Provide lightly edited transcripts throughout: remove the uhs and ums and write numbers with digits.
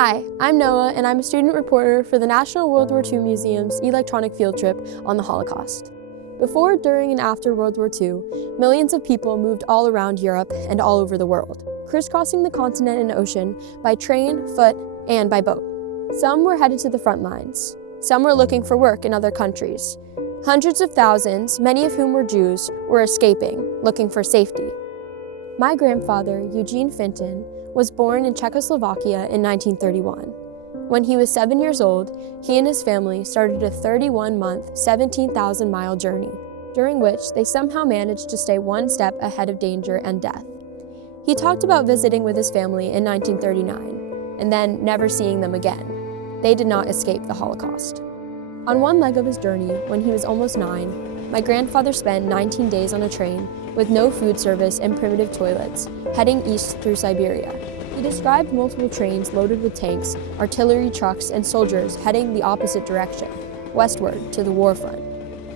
Hi, I'm Noah, and I'm a student reporter for the National World War II Museum's Electronic Field Trip on the Holocaust. Before, during, and after World War II, millions of people moved all around Europe and all over the world, crisscrossing the continent and ocean by train, foot, and by boat. Some were headed to the front lines. Some were looking for work in other countries. Hundreds of thousands, many of whom were Jews, were escaping, looking for safety. My grandfather, Eugene Finton, was born in Czechoslovakia in 1931. When he was 7 years old, he and his family started a 31-month, 17,000-mile journey, during which they somehow managed to stay one step ahead of danger and death. He talked about visiting with his family in 1939, and then never seeing them again. They did not escape the Holocaust. On one leg of his journey, when he was almost 9, my grandfather spent 19 days on a train with no food service and primitive toilets, heading east through Siberia. He described multiple trains loaded with tanks, artillery trucks, and soldiers heading the opposite direction, westward to the war front.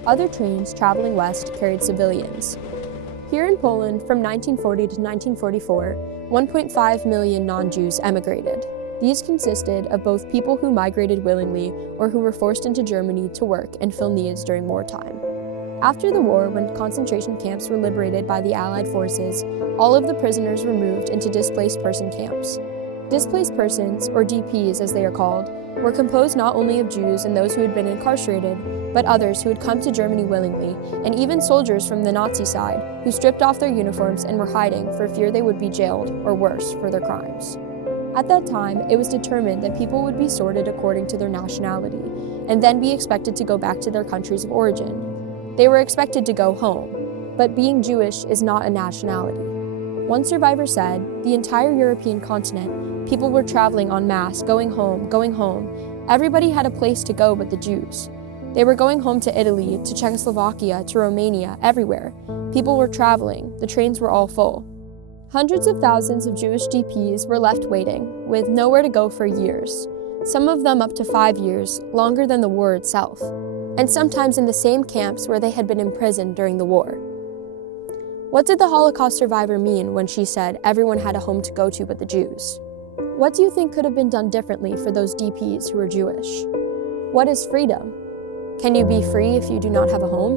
Other trains traveling west carried civilians. Here in Poland, from 1940 to 1944, 1.5 million non-Jews emigrated. These consisted of both people who migrated willingly or who were forced into Germany to work and fill needs during wartime. After the war, when concentration camps were liberated by the Allied forces, all of the prisoners were moved into displaced person camps. Displaced persons, or DPs as they are called, were composed not only of Jews and those who had been incarcerated, but others who had come to Germany willingly, and even soldiers from the Nazi side who stripped off their uniforms and were hiding for fear they would be jailed, or worse, for their crimes. At that time, it was determined that people would be sorted according to their nationality, and then be expected to go back to their countries of origin. They were expected to go home, but being Jewish is not a nationality. One survivor said, the entire European continent, people were traveling en masse, going home. Everybody had a place to go but the Jews. They were going home to Italy, to Czechoslovakia, to Romania, everywhere. People were traveling, the trains were all full. Hundreds of thousands of Jewish DPs were left waiting, with nowhere to go for years. Some of them up to 5 years, longer than the war itself, and sometimes in the same camps where they had been imprisoned during the war. What did the Holocaust survivor mean when she said everyone had a home to go to but the Jews? What do you think could have been done differently for those DPs who were Jewish? What is freedom? Can you be free if you do not have a home?